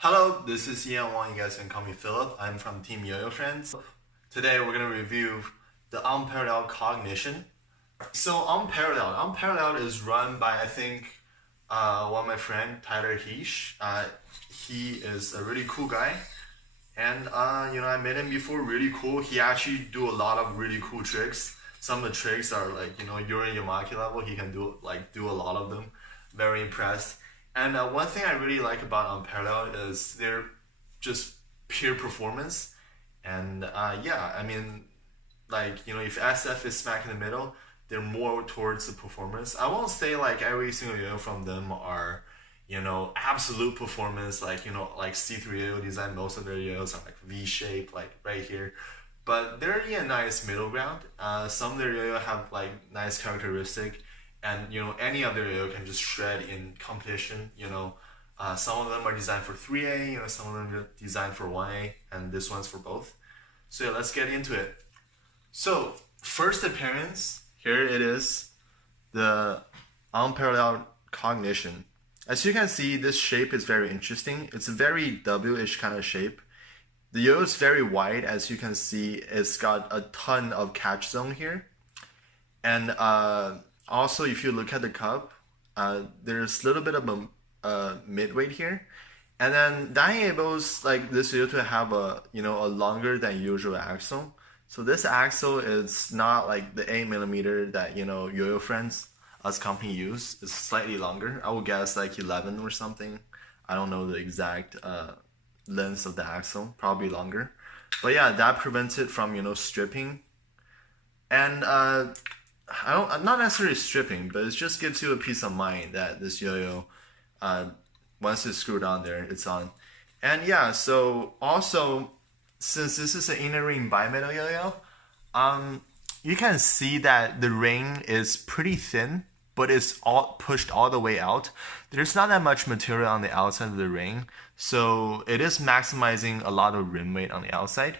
Hello, this is Ian Wang. You guys can call me Philip. I'm from Team Yo-Yo Friends. Today we're going to review the Unparalleled Cognition. So Unparalleled is run by, I think, one of my friend, Tyler Heesh. He is a really cool guy. And, I met him before, really cool. He actually do a lot of really cool tricks. Some of the tricks are like, you're in Yamaki level. He can do a lot of them. Very impressed. And one thing I really like about Unparalleled is their just pure performance. And if SF is smack in the middle, they're more towards the performance. I won't say like every single yo-yo from them are, absolute performance, like C3 yo-yo design. Most of their yo-yos are like V-shape, like right here. But they're in a nice middle ground. Some of their yo-yo have like nice characteristic. And any other yo-yo can just shred in competition. Some of them are designed for 3A, some of them are designed for 1A, and this one's for both. So yeah, let's get into it. So first appearance, here it is, the Unparalleled Cognition. As you can see, this shape is very interesting. It's a very W-ish kind of shape. The yo is very wide, as you can see. It's got a ton of catch zone here, and also, if you look at the cup, there's a little bit of a mid-weight here. And then that enables like this yo to have a longer than usual axle. So this axle is not like the 8mm that Yo-Yo Friends, us company use. It's slightly longer. I would guess like 11 or something. I don't know the exact length of the axle. Probably longer. But yeah, that prevents it from stripping. And not necessarily stripping, but it just gives you a peace of mind that this yo-yo, once it's screwed on there, it's on. And yeah, so also, since this is an inner ring bimetal yo-yo, you can see that the ring is pretty thin, but it's all pushed all the way out. There's not that much material on the outside of the ring, so it is maximizing a lot of rim weight on the outside.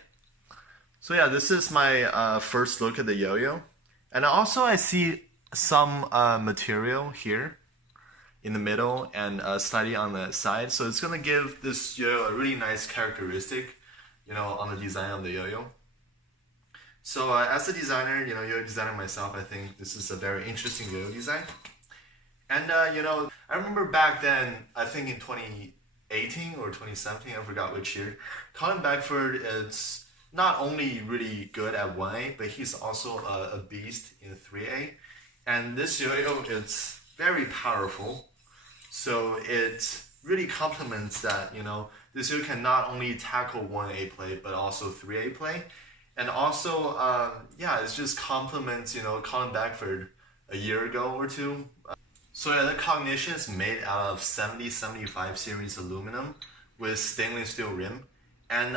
So yeah, this is my first look at the yo-yo. And also I see some material here in the middle and slightly on the side. So it's going to give this yo-yo a really nice characteristic, on the design of the yo-yo. So as a designer, yo-yo designer myself, I think this is a very interesting yo-yo design. And, I remember back then, I think in 2018 or 2017, I forgot which year, Colin Beckford is not only really good at 1A, but he's also a beast in 3A. And this yo-yo, it's very powerful. So it really complements that, this yo-yo can not only tackle 1A play, but also 3A play. And also, it just complements, Colin Beckford a year ago or two. So yeah, the Cognition is made out of 7075 series aluminum with stainless steel rim. And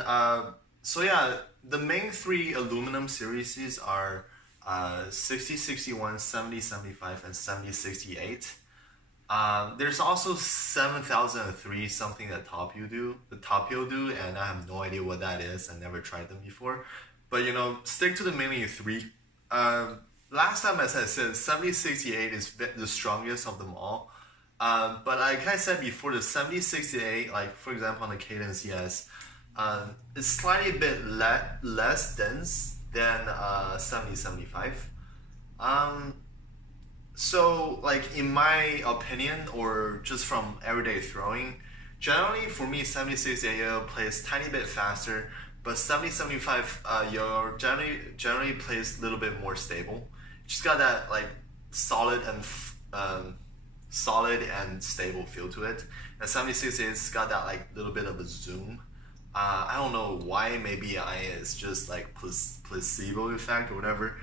so yeah, the main three aluminum series are 6061, 7075, and 7068. There's also 7003, something that the Top Yo do, and I have no idea what that is. I never tried them before. But stick to the mainly three. Last time, as I said, 7068 is the strongest of them all. But like I said before, the 7068, like for example on the Cadence ES, it's slightly bit less dense than 7075. So like in my opinion, or just from everyday throwing, generally for me 7068 yo plays tiny bit faster, but 7075 yo generally plays a little bit more stable. Just got that like solid and stable feel to it. And 7068's got that like little bit of a zoom. I don't know why, maybe it's just like placebo effect or whatever.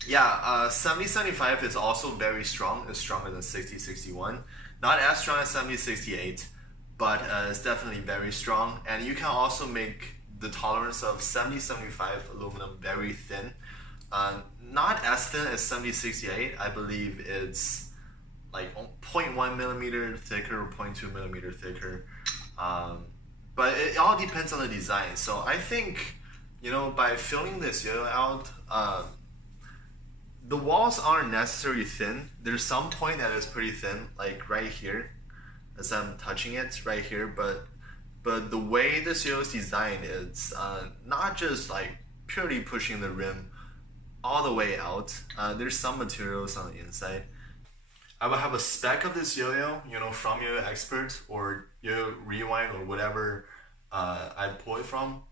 7075 is also very strong. It's stronger than 6061. Not as strong as 7068, but it's definitely very strong. And you can also make the tolerance of 7075 aluminum very thin. Not as thin as 7068. I believe it's like 0.1mm thicker or 0.2mm thicker. But it all depends on the design. So I think, by filling this yo out, the walls aren't necessarily thin. There's some point that is pretty thin, like right here. as I'm touching it right here, but the way this yo-yo is designed, it's not just like purely pushing the rim all the way out. There's some materials on the inside. I will have a spec of this yo-yo, from Yo-Yo Expert or Yo-Yo Rewind or whatever I pull it from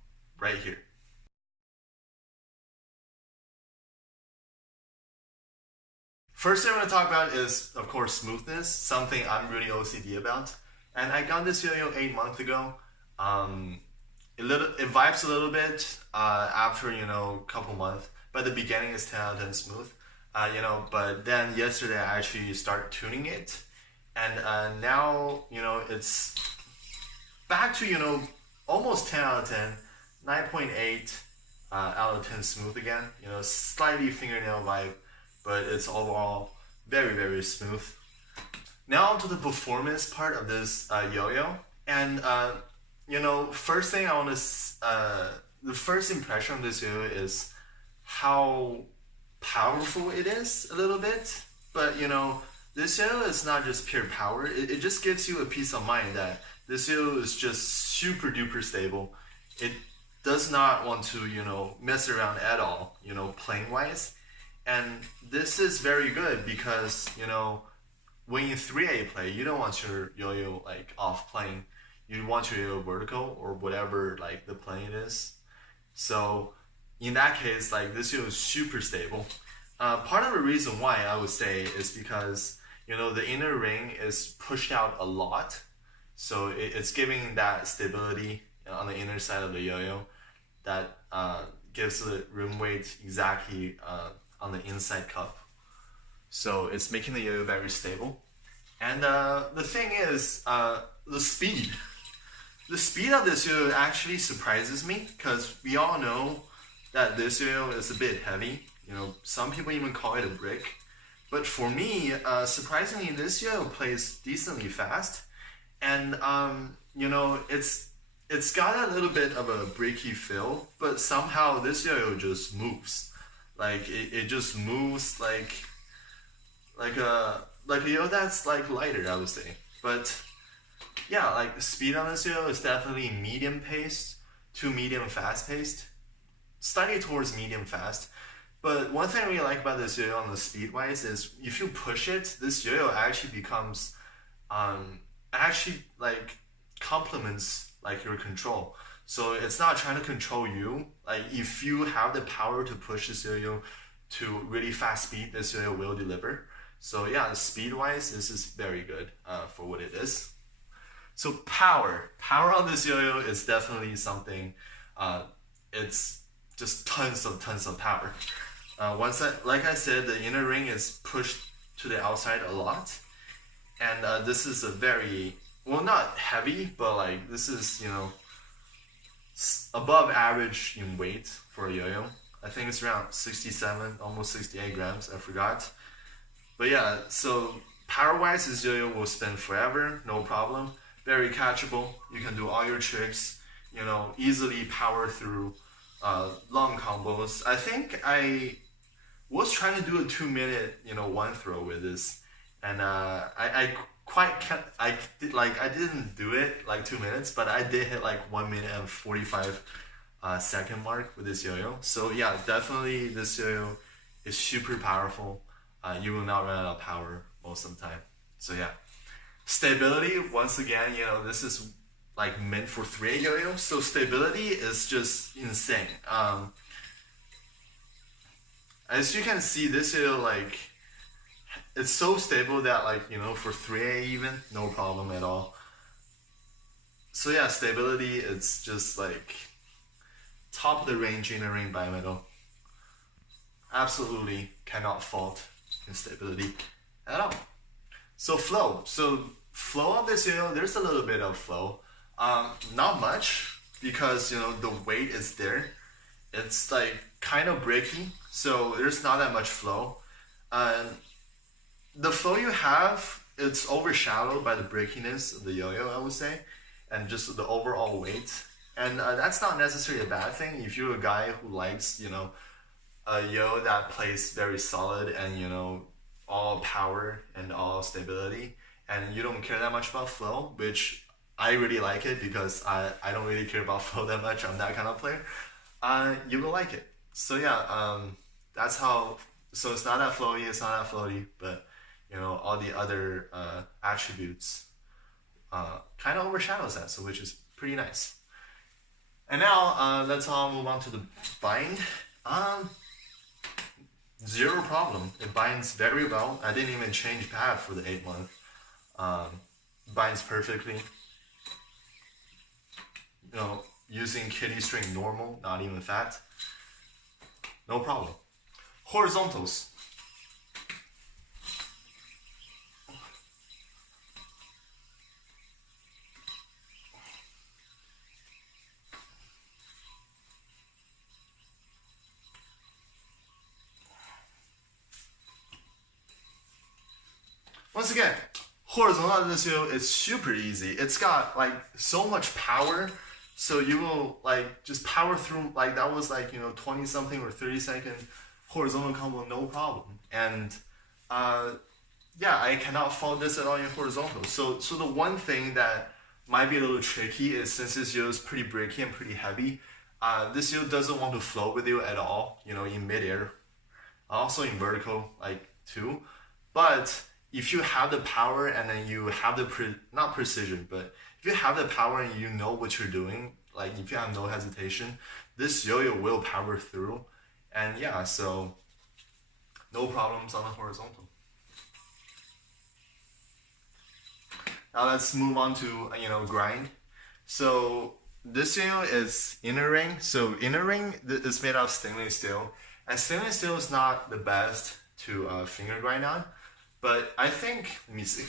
right here. First thing I'm going to talk about is, of course, smoothness, something I'm really OCD about. And I got this yo-yo 8 months ago. It vibes a little bit after, a couple months. But the beginning is 10 out of 10 smooth. But then yesterday I actually started tuning it. And now, it's back to, almost 10 out of 10, 9.8 out of 10 smooth again. Slightly fingernail vibe, but it's overall very, very smooth. Now onto the performance part of this yo-yo. And, first thing I want to, the first impression of this yo-yo is how powerful it is a little bit. But, this yo-yo is not just pure power. It just gives you a peace of mind that this yo-yo is just super duper stable. It does not want to, mess around at all, playing wise. And this is very good because, when you 3A play, you don't want your yo-yo like off playing. You want your yo-yo vertical or whatever like the plane is. So in that case, like this yo-yo is super stable. Part of the reason why I would say is because, the inner ring is pushed out a lot. So it's giving that stability on the inner side of the yo-yo that gives the rim weight exactly on the inside cup. So it's making the yo-yo very stable. And the thing is, the speed. The speed of this yo-yo actually surprises me because we all know that this yo-yo is a bit heavy. Some people even call it a brick. But for me, surprisingly, this yo-yo plays decently fast. And, it's got a little bit of a breaky feel, but somehow this yo-yo just moves. Like it just moves like a yo that's like lighter, I would say. But yeah, like the speed on this yo is definitely medium paced to medium fast paced, slightly towards medium fast. But one thing I really like about this yo on the speed wise is if you push it, this yo actually becomes actually like complements like your control. So it's not trying to control you. Like if you have the power to push this yo-yo to really fast speed, this yo-yo will deliver. So yeah, speed wise, this is very good for what it is. So power on this yo-yo is definitely something. It's just tons of power. Like I said, the inner ring is pushed to the outside a lot, and this is a very not heavy, but like this is above average in weight for a yo-yo. I think it's around 67, almost 68 grams, I forgot. But yeah, so power-wise, this yo-yo will spin forever, no problem. Very catchable, you can do all your tricks, easily power through long combos. I think I was trying to do a 2-minute, one throw with this. And I didn't do it like 2 minutes, but I did hit like 1 minute and 45 second mark with this yo-yo. So yeah, definitely this yo-yo is super powerful. You will not run out of power most of the time. So yeah, stability, once again, this is like meant for 3A yo-yo. So stability is just insane. As you can see, this yo-yo like it's so stable that for 3A even, no problem at all. So yeah, stability, it's just like top of the range inner ring bimetal. Absolutely cannot fault in stability at all. So flow. So flow of this yo-yo, there's a little bit of flow. Not much because the weight is there. It's like kind of breaky, so there's not that much flow. The flow you have, it's overshadowed by the breakiness of the yo-yo, I would say, and just the overall weight. And that's not necessarily a bad thing if you're a guy who likes, a yo that plays very solid and, all power and all stability. and you don't care that much about flow, which I really like it because I don't really care about flow that much. I'm that kind of player. You will like it. So yeah, that's how. So it's not that flowy. It's not that floaty, but you know all the other attributes kind of overshadows that, so which is pretty nice. And now let's all move on to the bind. Zero problem. It binds very well. I didn't even change pad for the 8-month. Binds perfectly. You know, using kitty string normal, not even fat. No problem. Horizontals. Once again, horizontal this yo is super easy. It's got like so much power, so you will like just power through. Like that was like 20 something or 30-second horizontal combo, no problem. And yeah, I cannot fault this at all in horizontal. So the one thing that might be a little tricky is since this yo is pretty breaky and pretty heavy, this yo doesn't want to flow with you at all. In midair, also in vertical like too, but if you have the power and then you have the not precision, but if you have the power and you know what you're doing, like if you have no hesitation, this yo-yo will power through. And yeah, so no problems on the horizontal. Now let's move on to grind. So this yo-yo is inner ring. So inner ring is made out of stainless steel, and stainless steel is not the best to finger grind on. But I think, let me see.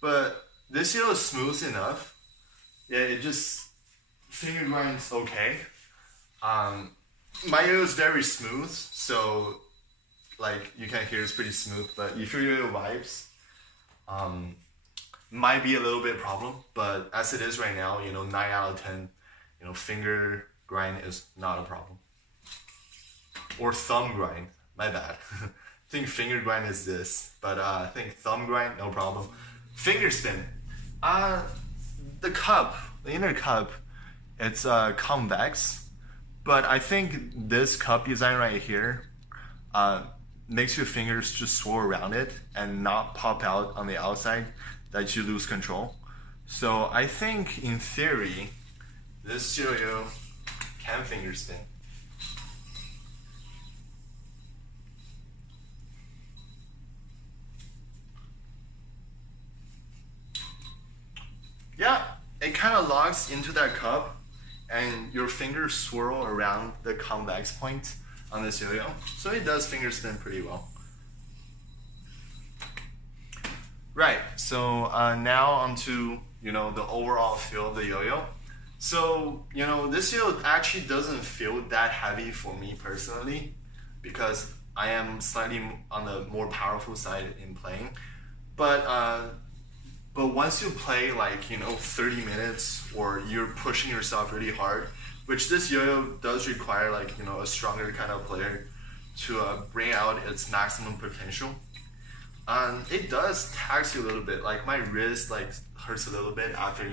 But this yo is smooth enough. Yeah, it just finger grinds okay. My yo is very smooth, so like you can hear it's pretty smooth. But if your yo vibes, might be a little bit problem. But as it is right now, 9 out of 10, finger grind is not a problem. Or thumb grind, my bad. I think finger grind is this, but I think thumb grind, no problem. Finger spin. The cup, the inner cup, it's convex, but I think this cup design right here makes your fingers just swirl around it and not pop out on the outside that you lose control. So I think in theory, this yo-yo can finger spin. Yeah, it kind of locks into that cup and your fingers swirl around the convex point on this yo-yo. So it does finger spin pretty well. Right, so now onto, the overall feel of the yo-yo. So, this yo actually doesn't feel that heavy for me personally because I am slightly on the more powerful side in playing. But once you play like 30 minutes or you're pushing yourself really hard, which this yo-yo does require like a stronger kind of player to bring out its maximum potential. It does tax you a little bit. Like my wrist like hurts a little bit after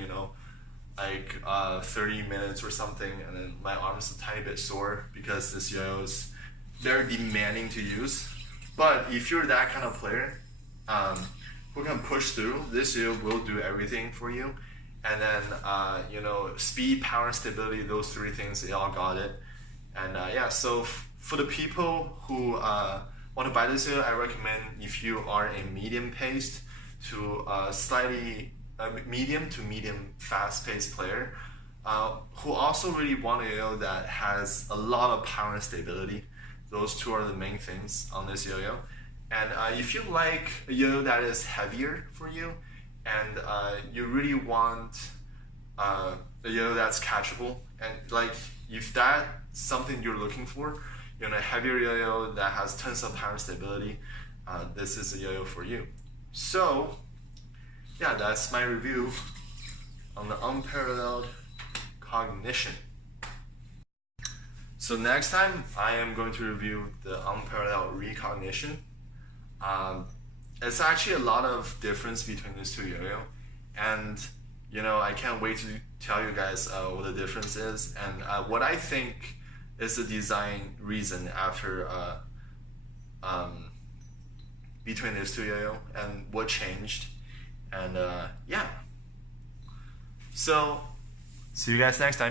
30 minutes or something, and then my arm is a tiny bit sore because this yo-yo is very demanding to use. But if you're that kind of player, who can push through, this yo will do everything for you. And then speed, power, and stability, those three things, they all got it. And yeah, so for the people who want to buy this yo, I recommend if you are a medium paced to slightly medium to medium fast paced player who also really want a yo that has a lot of power and stability. Those two are the main things on this yo-yo. And if you like a yo that is heavier for you, and you really want a yo that's catchable, and like if that's something you're looking for, a heavier yo-yo that has tons of power stability, this is a yo-yo for you. So yeah, that's my review on the Unparalleled Cognition. So next time I am going to review the Unparalleled Recognition. it's actually a lot of difference between these two yo-yo, and I can't wait to tell you guys what the difference is, and what I think is the design reason after between these two yo-yo and what changed, and yeah. So see you guys next time.